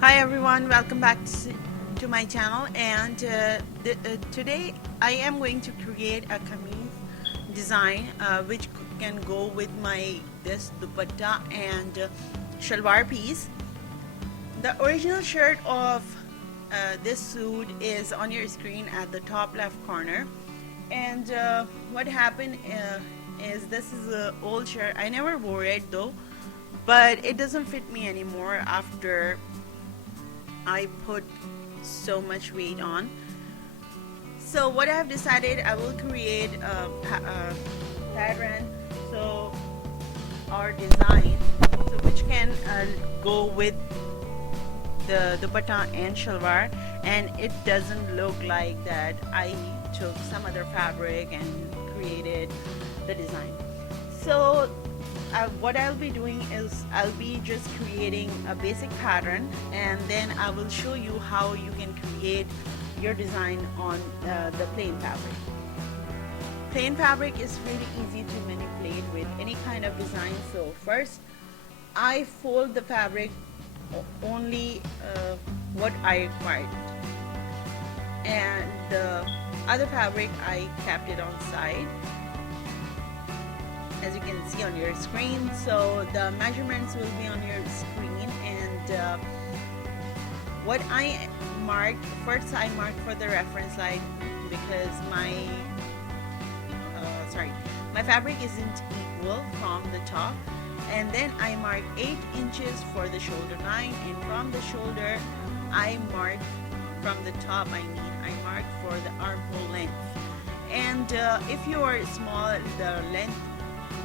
Hi everyone, welcome back to my channel, and today I am going to create a kameez design which can go with my this dupatta and shalwar piece. The original shirt of this suit is on your screen at the top left corner, and what happened is this is an old shirt. I never wore it though, but it doesn't fit me anymore after I put so much weight on. So what I have decided, I will create a pattern, so or design, so which can go with the dupatta and shalwar, and it doesn't look like that I took some other fabric and created the design. So what I'll be doing is I'll be just creating a basic pattern, and then I will show you how you can create your design on the plain fabric. Plain fabric is really easy to manipulate with any kind of design. So first I fold the fabric only what I required, and the other fabric I kept it on side, as you can see on your screen. So the measurements will be on your screen, and what I marked first, I marked for the reference line because my fabric isn't equal from the top, and then I marked 8 inches for the shoulder line, and from the shoulder I marked from the top, I marked for the armhole length. And if you are small, the length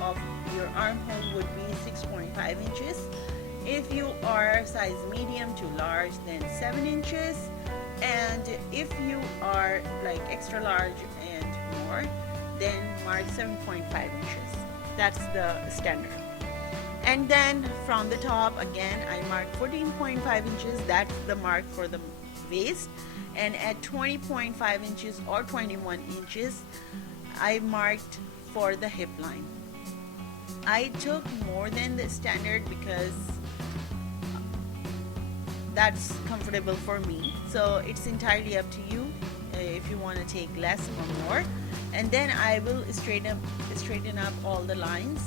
of your armhole would be 6.5 inches. If you are size medium to large, then 7 inches, and if you are like extra large and more, then mark 7.5 inches. That's the standard. And then from the top again I marked 14.5 inches. That's the mark for the waist, and at 20.5 inches or 21 inches I marked for the hip line. I took more than the standard because that's comfortable for me, so it's entirely up to you if you want to take less or more. And then I will straighten up all the lines.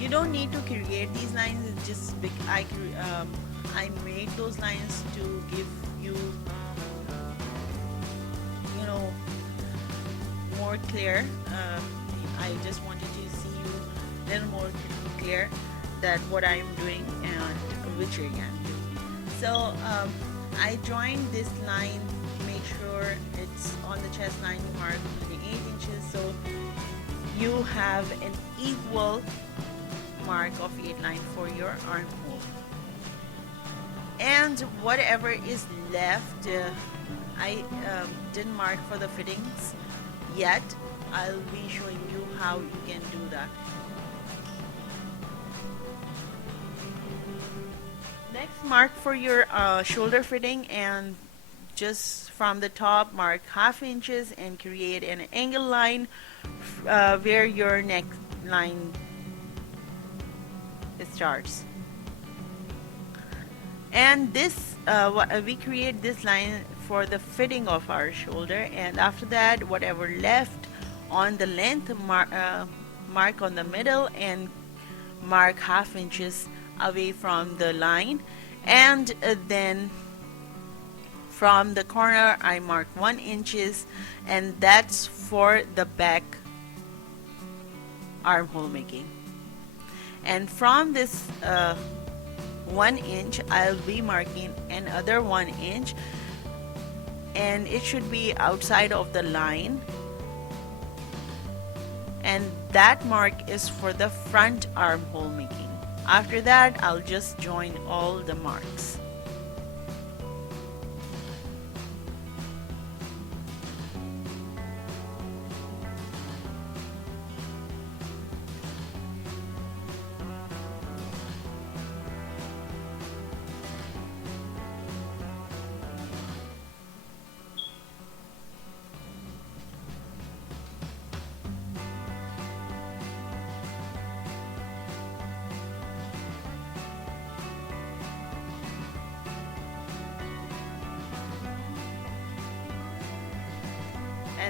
You don't need to create these lines, it's just I made those lines to give you more clear. I just wanted to see you a little more clear that what I'm doing and which area I'm doing. So I joined this line to make sure it's on the chest line. You mark 28 inches, so you have an equal mark of 8 line for your armhole. And whatever is left, I didn't mark for the fittings yet. I'll be showing you how you can do that. Next, mark for your shoulder fitting, and just from the top mark half inches and create an angle line where your neckline starts. And this we create this line for the fitting of our shoulder, and after that whatever left on the length mark on the middle and mark half inches away from the line, and then from the corner I mark 1 inches, and that's for the back armhole making. And from this 1 inch I'll be marking another 1 inch, and it should be outside of the line, and that mark is for the front armhole making. After that I'll just join all the marks.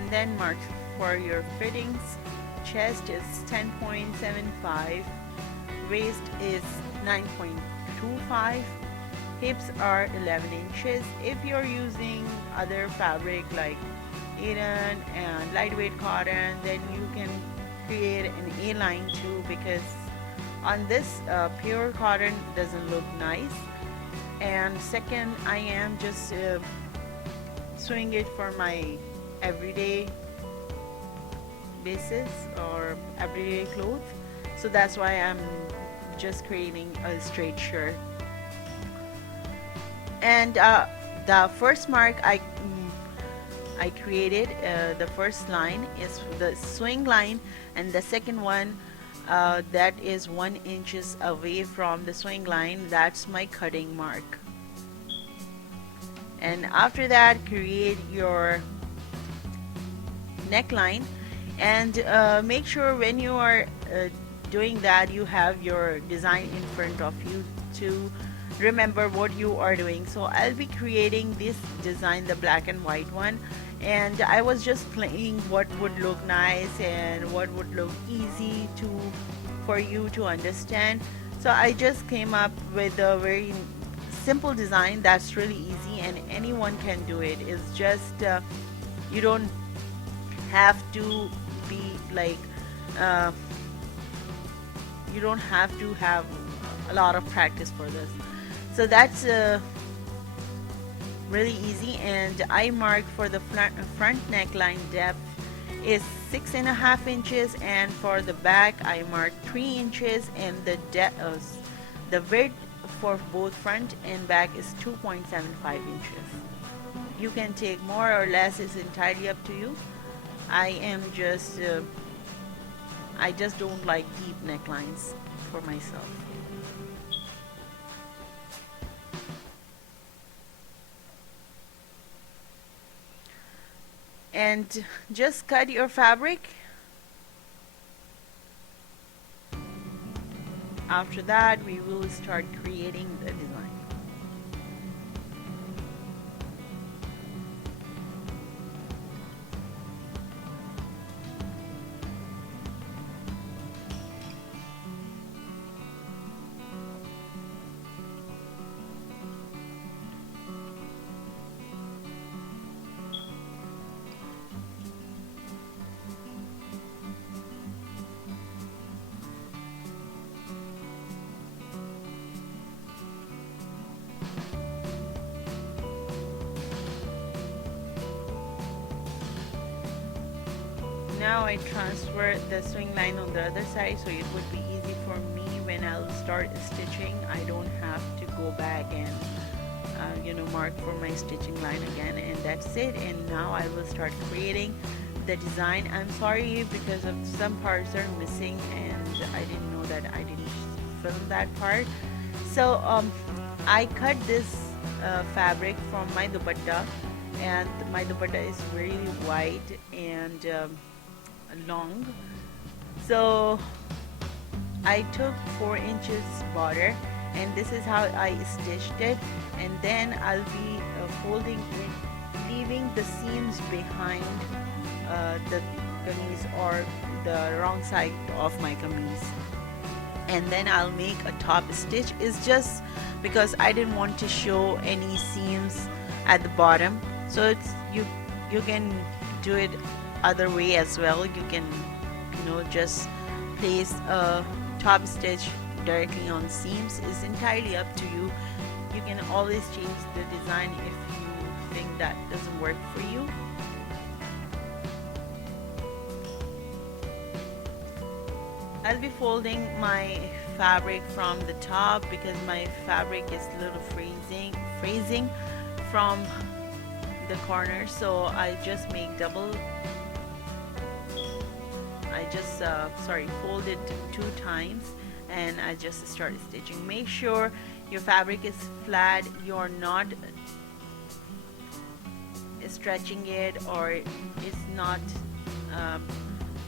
and then mark for your fittings. Chest is 10.75, waist is 9.25, hips are 11 inches. If you're using other fabric like Aran and lightweight cotton, then you can create an A-line too, because on this pure cotton doesn't look nice. And second, I am just sewing it for my everyday basis or everyday clothes, so that's why I'm just creating a straight shirt. And the first mark I created, the first line is the sewing line, and the second one that is 1 inches away from the sewing line, that's my cutting mark. And after that, create your neckline, and make sure when you are doing that, you have your design in front of you to remember what you are doing. So I'll be creating this design, the black and white one, and I was just playing what would look nice and what would look easy to for you to understand. So I just came up with a very simple design that's really easy and anyone can do it. It's just you don't have to be like you don't have to have a lot of practice for this. So that's really easy. And I mark for the front neckline depth is 6.5 inches, and for the back I mark 3 inches, and the width for both front and back is 2.75 inches. You can take more or less, it's entirely up to you. I just don't like deep necklines for myself. And just cut your fabric. After that, we will start creating the design. Now I transfer the swing line on the other side, so it would be easy for me when I'll start stitching. I don't have to go back and mark for my stitching line again, and that's it. And now I will start creating the design. I'm sorry because of some parts are missing and I didn't know that I didn't film that part. So I cut this fabric from my dupatta, and my dupatta is really wide and long. So I took 4 inches border, and this is how I stitched it. And then I'll be folding it, leaving the seams behind the kameez or the wrong side of my kameez. And then I'll make a top stitch. It's just because I didn't want to show any seams at the bottom. So it's you can do it other way as well. You can just place a top stitch directly on seams. It's entirely up to you. You can always change the design if you think that doesn't work for you. I'll be folding my fabric from the top because my fabric is a little freezing from the corner, so I just make double. I just fold it 2 times and I just start stitching. Make sure your fabric is flat, you're not stretching it or it's not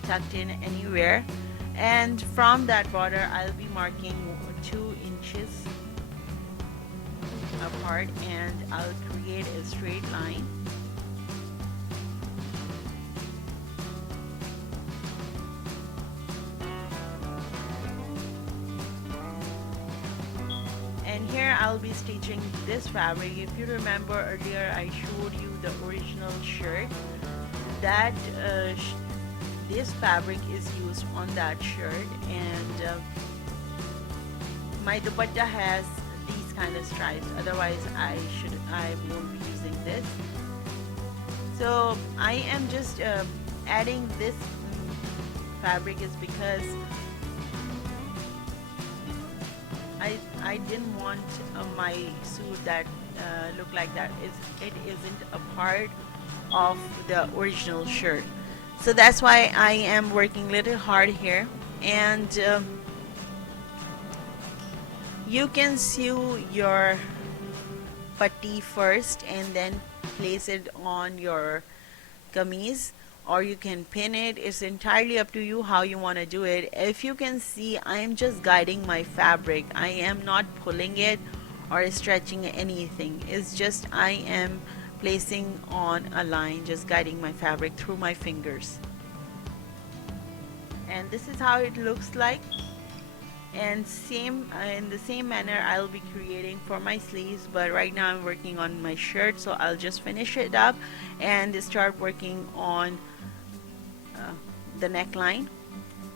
tucked in anywhere. And from that border I'll be marking 2 inches apart, and I'll create a straight line. here I'll be stitching this fabric. If you remember earlier, I showed you the original shirt. That this fabric is used on that shirt, and my dupatta has these kind of stripes. Otherwise, I won't be using this. So I am just adding this fabric is because I didn't want my suit that look like that. It isn't a part of the original shirt. So that's why I am working a little hard here. And you can sew your putty first and then place it on your kameez, or you can pin it. It's entirely up to you how you want to do it. If you can see, I am just guiding my fabric. I am not pulling it or stretching anything. It's just I am placing on a line, just guiding my fabric through my fingers. And this is how it looks like. And same in the same manner I'll be creating for my sleeves, but right now I'm working on my shirt, so I'll just finish it up and start working on the neckline.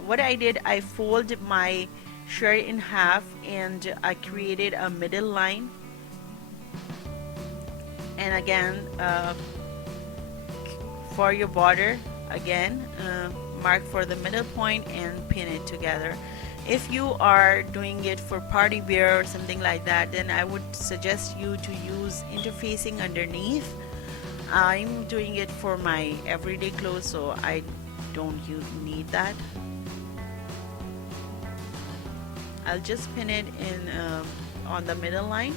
What I did, I folded my shirt in half and I created a middle line, and again for your border, again mark for the middle point and pin it together. If you are doing it for party wear or something like that, then I would suggest you to use interfacing underneath. I'm doing it for my everyday clothes, so I don't need that. I'll just pin it in on the middle line.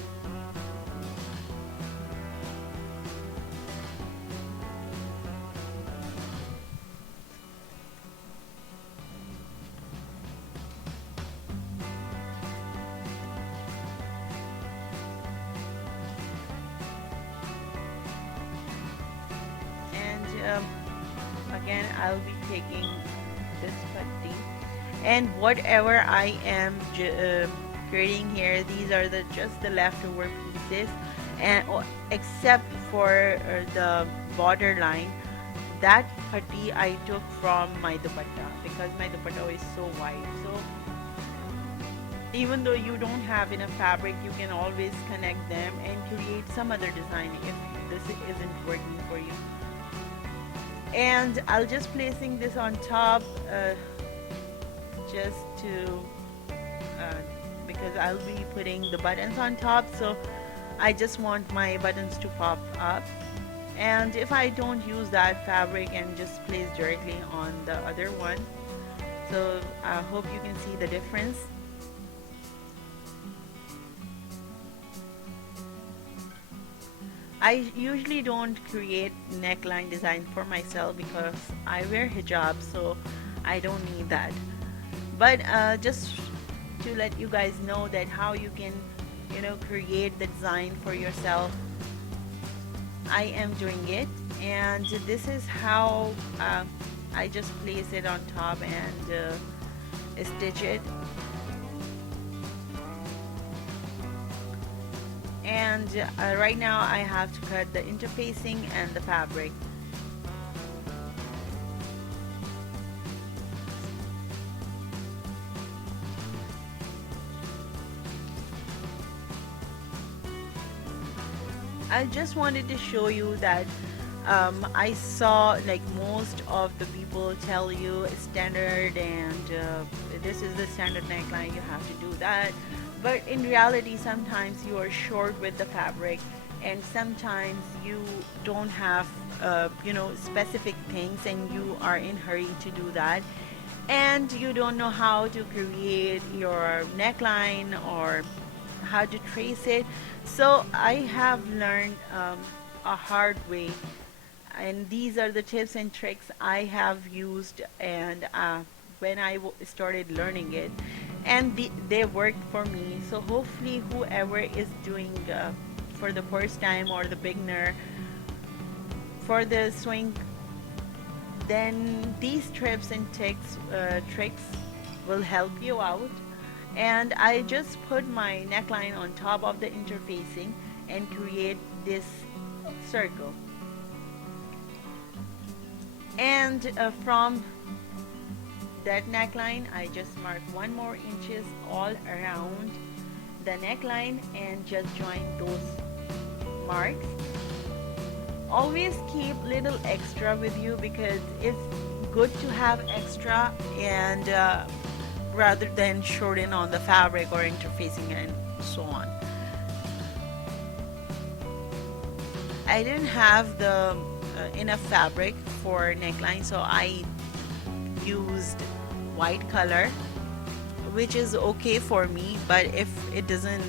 Again, I'll be taking this putty, and whatever I am creating here, these are just the leftover pieces, and except for the border line, that putty I took from my dupatta, because my dupatta is so wide. So even though you don't have enough fabric, you can always connect them and create some other design if this isn't working for you. And I'll just placing this on top just to because I'll be putting the buttons on top, so I just want my buttons to pop up. And if I don't use that fabric and just place directly on the other one, so I hope you can see the difference. I usually don't create neckline design for myself because I wear hijab, so I don't need that. But just to let you guys know that how you can, create the design for yourself, I am doing it. And this is how I just place it on top and stitch it. And right now I have to cut the interfacing and the fabric. I just wanted to show you that I saw like most of the people tell you standard and this is the standard neckline, you have to do that. But in reality, sometimes you are short with the fabric, and sometimes you don't have specific things, and you are in hurry to do that, and you don't know how to create your neckline or how to trace it. So I have learned a hard way, and these are the tips and tricks I have used, and when I started learning it, and they worked for me. So hopefully whoever is doing for the first time or the beginner for the sewing, then these tips and tricks will help you out, And I just put my neckline on top of the interfacing and create this circle. And from that neckline I just mark 1 more inches all around the neckline and just join those marks. Always keep little extra with you because it's good to have extra, and rather than shorten on the fabric or interfacing and so on. I didn't have the enough fabric for neckline, so I used white color, which is okay for me, but if it doesn't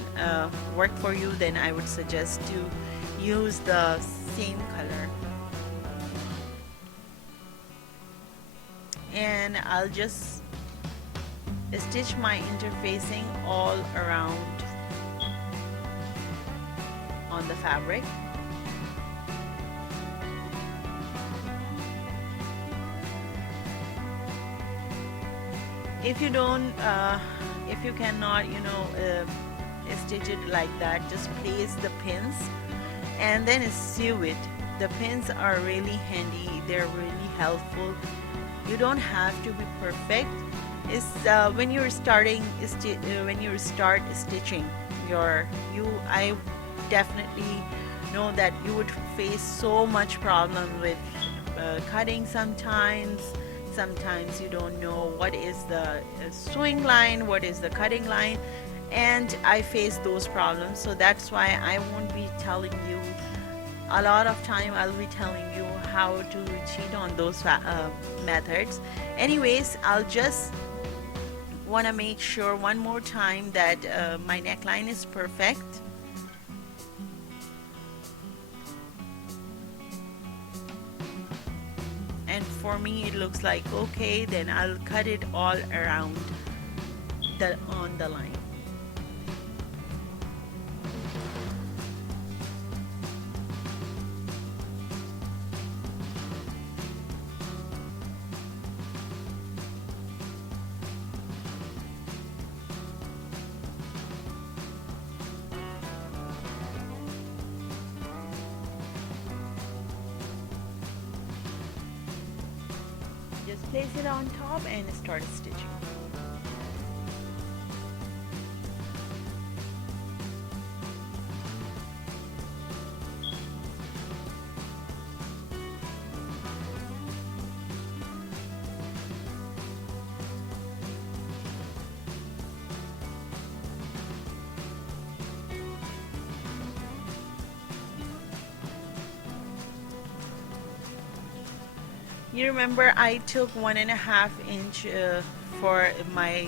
work for you, then I would suggest to use the same color. And I'll just stitch my interfacing all around on the fabric. If you don't if you cannot stitch it like that, just place the pins and then sew it. The pins are really handy, they're really helpful. You don't have to be perfect. It's when you start stitching I definitely know that you would face so much problem with cutting. Sometimes you don't know what is the sewing line, what is the cutting line, and I face those problems. So that's why I won't be telling you a lot of time. I'll be telling you how to cheat on those methods. Anyways, I'll just want to make sure one more time that my neckline is perfect. And for me it looks like okay, then I'll cut it all around on the line. Just place it on top and start stitching. You remember I took 1.5 inch for my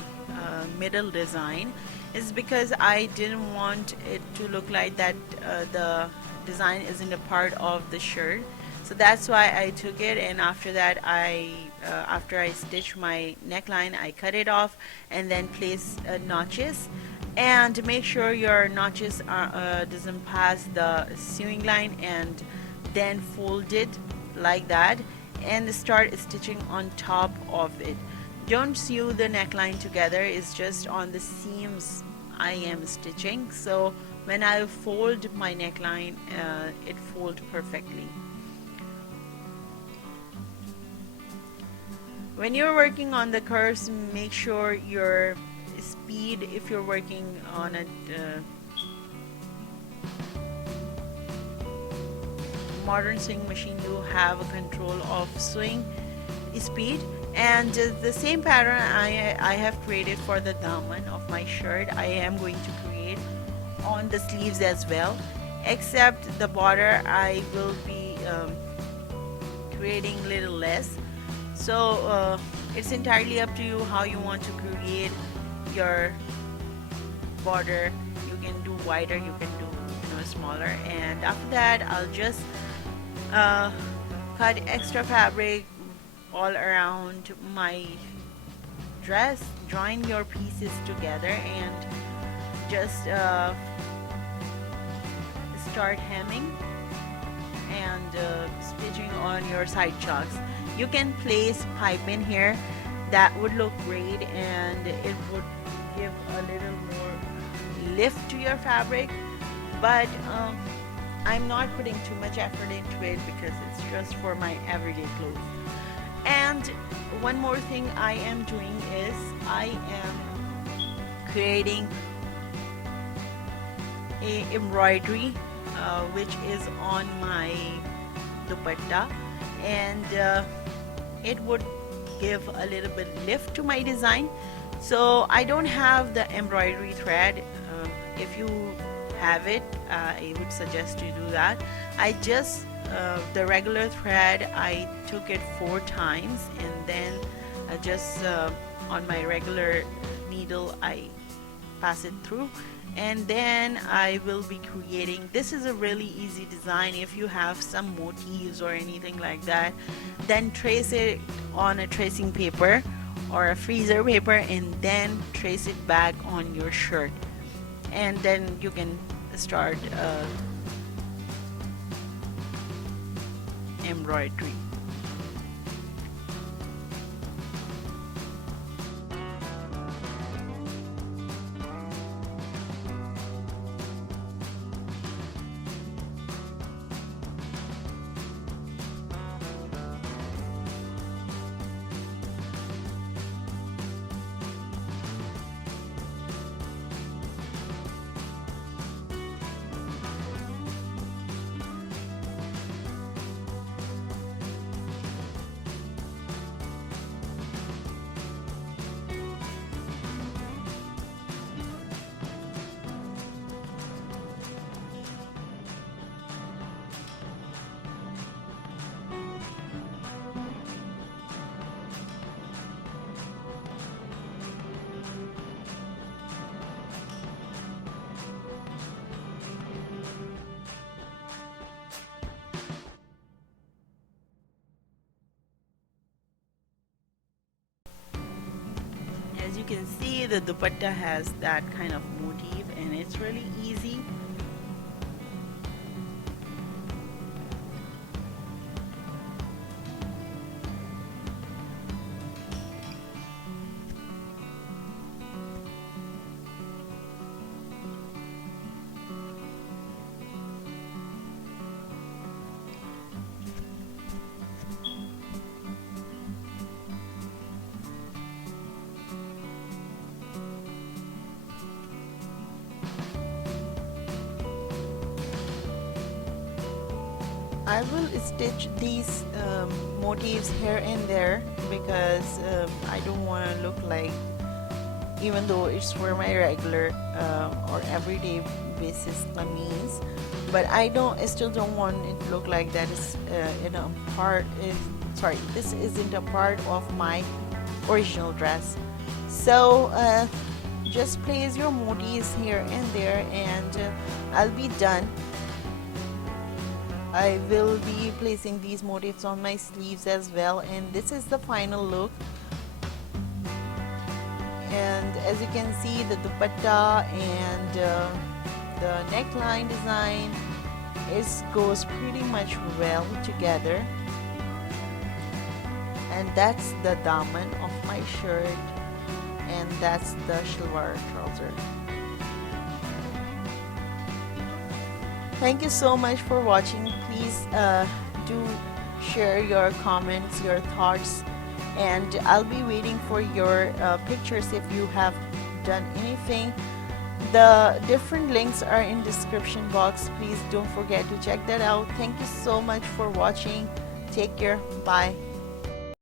middle design. It's because I didn't want it to look like that the design isn't a part of the shirt. So that's why I took it, and after that after I stitch my neckline, I cut it off and then place notches. And make sure your notches doesn't pass the sewing line, and then fold it like that and start stitching on top of it. Don't sew the neckline together, it's just on the seams I am stitching. So when I fold my neckline, it folds perfectly. When you're working on the curves, make sure your speed, if you're working on a modern sewing machine, you have a control of sewing speed. And the same pattern I have created for the daman of my shirt, I am going to create on the sleeves as well, except the border I will be creating a little less. So it's entirely up to you how you want to create your border. You can do wider, you can do smaller. And after that I'll just cut extra fabric all around my dress. Join your pieces together and just start hemming and stitching on your side chalks. You can place pipe in here, that would look great, and it would give a little more lift to your fabric, but I'm not putting too much effort into it because it's just for my everyday clothes. And one more thing I am doing is I am creating a embroidery which is on my dupatta, and it would give a little bit lift to my design. So I don't have the embroidery thread. If you have it, I would suggest you do that. I just the regular thread, I took it 4 times, and then just on my regular needle I pass it through, and then I will be creating. This is a really easy design. If you have some motifs or anything like that, then trace it on a tracing paper or a freezer paper, and then trace it back on your shirt, and then you can start embroidery. As you can see, the dupatta has that kind of motif, and it's really easy. I will stitch these motifs here and there because I don't want to look like, even though it's for my regular or everyday basis kameez, but I still don't want it to look like that is this isn't a part of my original dress. So just place your motifs here and there, and I'll be done. I will be placing these motifs on my sleeves as well, and this is the final look. And as you can see, the dupatta and the neckline design goes pretty much well together. And that's the daman of my shirt, and that's the shalwar trouser. Thank you so much for watching. Please do share your comments, your thoughts, and I'll be waiting for your pictures if you have done anything. The different links are in description box. Please don't forget to check that out. Thank you so much for watching. Take care. Bye.